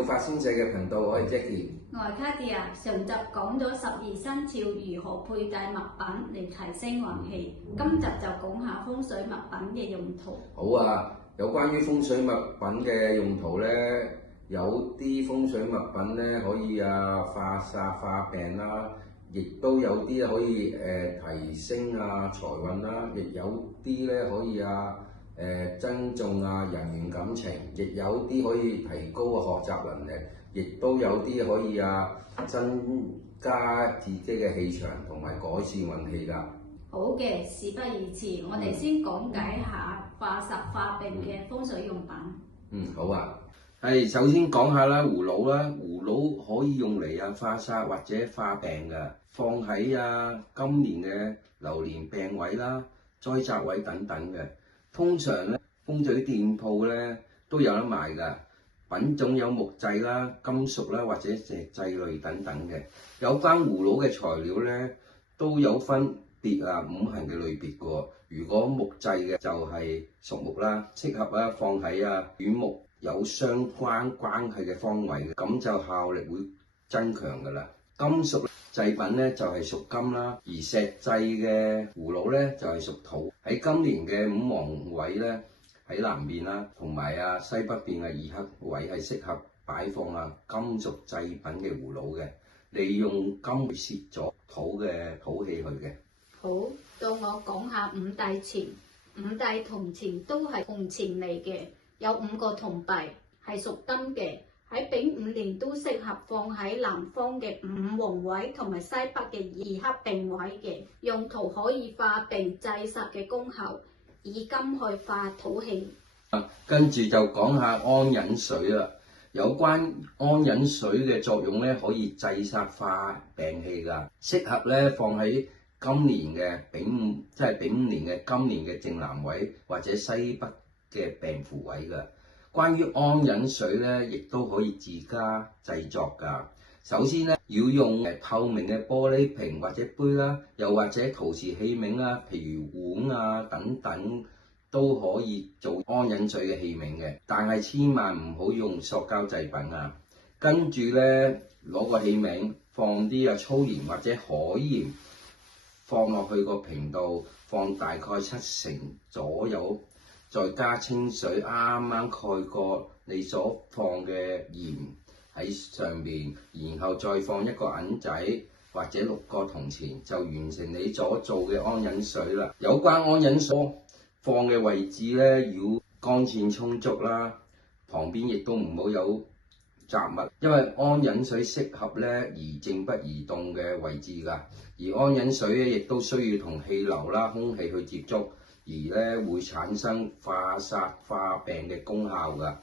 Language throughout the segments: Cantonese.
到法風水嘅頻道，我係 Jackie。我係 Katia，上集講咗12生肖如何佩戴物品嚟提升運氣，今集就講下風水物品嘅用途。好啊，有關於風水物品嘅用途呢，有啲風水物品呢可以化煞化病啦，亦都有啲可以提升財運啦，亦有啲呢可以增重人緣感情，亦有啲可以提高學習能力，亦都有啲可以增加自己嘅氣場同埋改善運氣㗎。好嘅，事不宜遲，我哋先講解下化煞化病嘅風水用品。好啊。首先講下啦，葫蘆啦，葫蘆可以用嚟化煞或者化病㗎，放喺今年嘅流年病位啦、災煞位等等嘅。通常咧，風水店鋪咧都有得賣㗎，品種有木製啦、金屬啦或者石製類等等嘅。有關葫蘆嘅材料咧都有分別五行嘅類別㗎。如果木製嘅就係屬木啦，適合放喺與木有相關關係嘅方位嘅，咁就效力會增強㗎啦。金屬製品咧就係屬金啦，而石製嘅葫蘆咧就係屬土。喺今年嘅五黃位咧，喺南面啦，同埋西北邊嘅二黑位係適合擺放金屬製品嘅葫蘆嘅，利用金去攝咗土嘅土氣去嘅。好，到我講下五帝錢。五帝銅錢都係銅錢嚟嘅，有5個銅幣係屬金嘅。喺丙午年都適合放喺南方嘅五黃位同埋西北嘅二黑病位嘅，用途可以化病制煞嘅功效，以金去化土氣。跟住就講下安忍水啦。有關安忍水嘅作用咧，可以制煞化病氣㗎，適合咧放喺今年嘅丙午，即係丙午年嘅今年嘅正南位或者西北嘅病符位㗎。關於安忍水咧，亦都可以自家製作㗎。首先咧，要用透明嘅玻璃瓶或者杯啦，又或者陶瓷器皿啦，譬如碗等等，都可以做安忍水嘅器皿嘅。但係千萬唔好用塑膠製品啊。跟住咧，攞個器皿放啲粗鹽或者海鹽，放落去個瓶度，放大概7成左右。再加清水，啱啱蓋過你所放嘅鹽喺上面，然後再放一個銀仔或者6個銅錢，就完成你所做嘅安忍水啦。有關安忍水放嘅位置咧，要光線充足啦，旁邊亦都唔好有雜物，因為安忍水適合咧宜靜不宜動嘅位置㗎。而安忍水咧，亦都需要同氣流啦、空氣去接觸。而咧會產生化煞化病嘅功效㗎，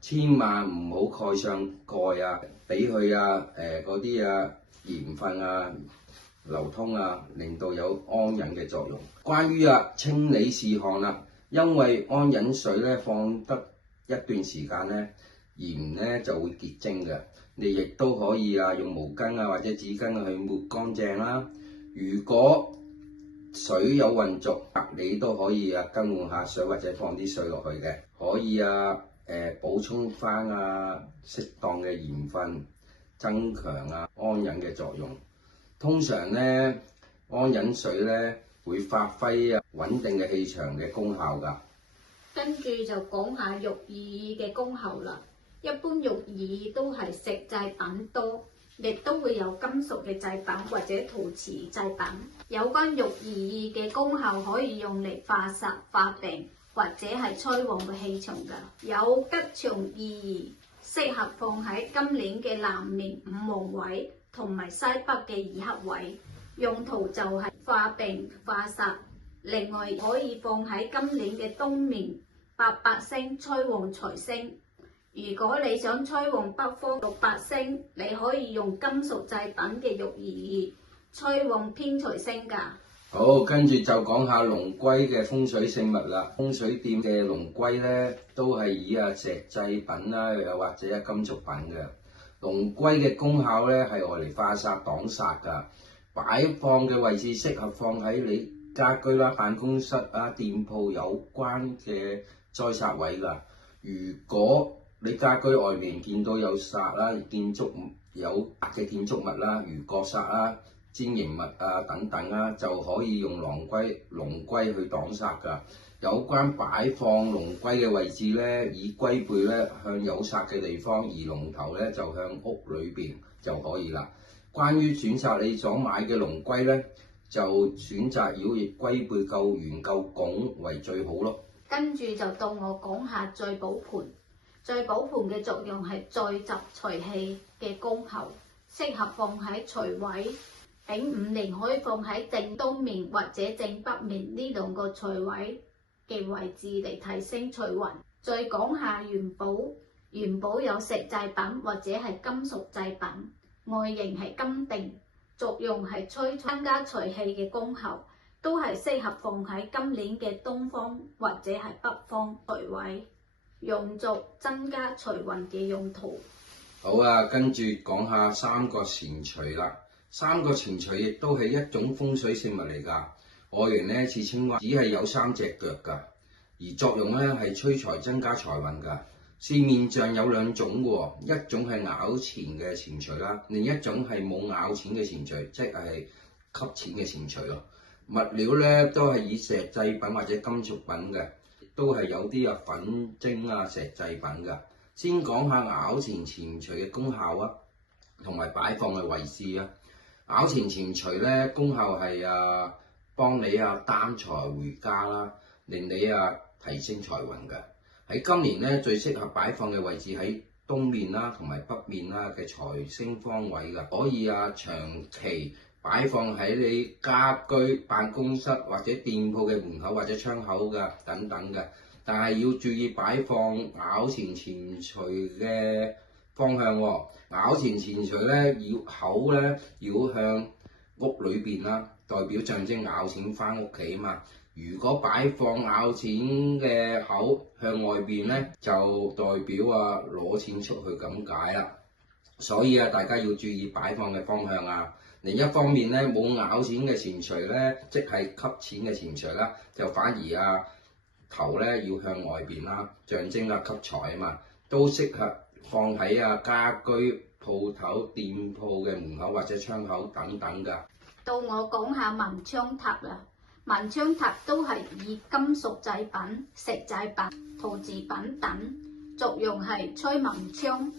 千萬唔好蓋上蓋俾佢嗰啲鹽分流通令到有安忍嘅作用。關於清理事項啦，因為安忍水咧放得一段時間咧，鹽咧就會結晶嘅，你亦都可以用毛巾或者紙巾去抹乾淨啦。如果水有混濁，你都可以更換下水或者放啲水落去嘅，可以補充翻適當嘅鹽分，增強安忍嘅作用。通常咧安忍水咧會發揮穩定嘅氣場嘅功效㗎。跟住就講下玉耳嘅功效啦。一般玉耳都係石製品多，亦都會有金屬嘅製品或者陶瓷製品。有關玉耳嘅功效可以用嚟化煞化病，或者係催旺嘅氣場㗎。有吉祥意義，適合放喺今年嘅南面五黃位同埋西北嘅二黑位，用途就係化病化煞。另外可以放喺今年嘅東面8白星，催旺財星。如果你想催旺北方6白星，你可以用金屬製品嘅玉耳催旺偏財星㗎。好，跟住就講下龍龜嘅風水聖物啦。風水店嘅龍龜咧，都係以石製品啦，又或者金屬品嘅。龍龜嘅功效咧係用嚟化煞擋煞㗎。擺放嘅位置適合放喺你家居啦、辦公室店鋪有關嘅災煞位㗎。如果你家居外面見到有煞啦，有嘅建築物啦，如角煞啦、尖形物啊等等啦，就可以用龍龜去擋煞㗎。有關擺放龍龜嘅位置咧，以龜背咧向有煞嘅地方，而龍頭咧就向屋裏邊就可以啦。關於選擇你所買嘅龍龜咧，就選擇繞翼龜背夠圓夠拱為最好咯。跟住就到我講下聚寶盆。聚寶盆嘅作用係聚集財氣嘅功效，適合放喺財位。丙午年可以放喺正東面或者正北面呢兩個財位嘅位置嚟提升財運。再講下元寶，元寶有石製品或者係金屬製品，外形係金锭，作用係增加財氣嘅功效，都係適合放喺今年嘅東方或者係北方財位，用作增加財運嘅用途。好啊，跟住講下三角錢錘啦。三角錢錘亦都係一種風水聖物嚟㗎，外形咧似青蛙，只係有3隻腳㗎，而作用咧係催財增加財運㗎。市面上有2種喎，一種係咬錢嘅錢錘啦，另一種係冇咬錢嘅錢錘，即係吸錢嘅錢錘咯。物料咧都係以石製品或者金屬品嘅，都係有啲粉晶啊石製品㗎。先講下咬錢錢錘嘅功效啊，同埋擺放嘅位置啊。咬錢錢錘咧功效係幫你擔財回家啦，令你提升財運㗎。喺今年咧最適合擺放嘅位置喺東面啦同埋北面啦嘅財星方位㗎，可以長期擺放喺你家居、辦公室或者店鋪嘅門口或者窗口㗎等等嘅。但係要注意擺放咬錢錢錘嘅方向喎。咬錢錢錘咧口咧要向屋裏邊啦，代表象徵咬錢翻屋企啊嘛。如果擺放咬錢嘅口向外邊咧，就代表攞錢出去咁解啦。所以大家要注意擺放嘅方向啊。另一方面咧，冇咬錢嘅錢錘咧，即係吸錢嘅錢錘啦，就反而頭咧要向外邊啦，象徵吸財啊嘛，都適合放喺家居、鋪頭、店鋪嘅門口或者窗口等等㗎。到我講下文昌塔啦，文昌塔都係以金屬製品、石製品、陶瓷品等，作用係催文昌，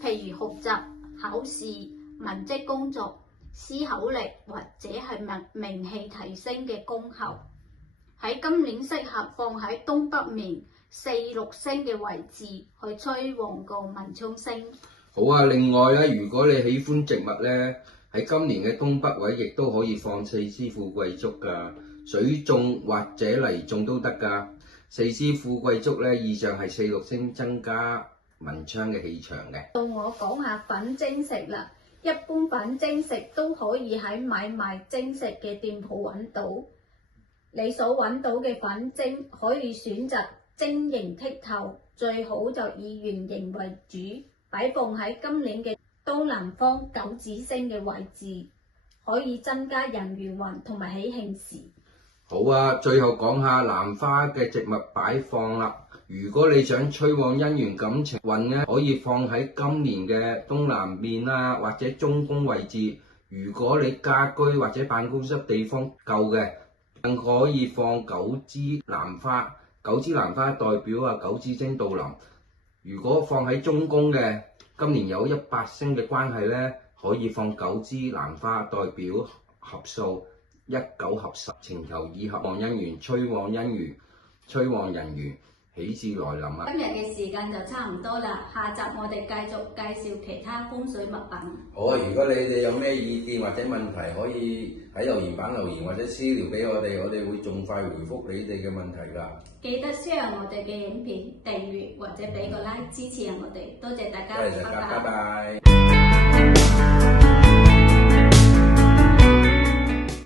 譬如學習、考試、文職工作、思考力或者係名氣提升嘅功效。喺今年適合放喺東北面4、6星嘅位置去催旺個文昌星。好啊，另外咧，如果你喜歡植物咧，喺今年嘅東北位亦都可以放4支富貴竹㗎，水種或者泥種都得㗎。4支富貴竹咧，意象係4、6星增加文昌嘅氣場嘅。到我講下粉晶石啦，一般粉晶石都可以喺買賣晶石嘅店鋪揾到。你所揾到嘅粉晶可以選擇晶瑩剔透，最好就以圓形為主，擺放喺今年嘅東南方9紫星嘅位置，可以增加人緣運同埋喜慶時。好啊，最後講下蘭花嘅植物擺放啦。如果你想催旺姻緣感情運咧，可以放喺今年嘅東南面或者中宮位置。如果你家居或者辦公室地方夠嘅，更可以放9支蘭花。9支蘭花代表9支星到臨。如果放喺中宮嘅，今年有18星嘅關係咧，可以放9支蘭花，代表合數19合10，情投意合，旺姻緣，催旺姻緣，催旺人緣，喜事來臨啊！今日嘅時間就差唔多啦，下集我哋繼續介紹其他風水物品。好啊！如果你哋有咩意見或者問題，可以喺留言板留言或者私聊俾我哋會盡快回覆你哋嘅問題㗎。記得 share 我哋嘅影片，訂閱或者俾個 like 支持我哋，多謝大家，多謝大家，拜拜。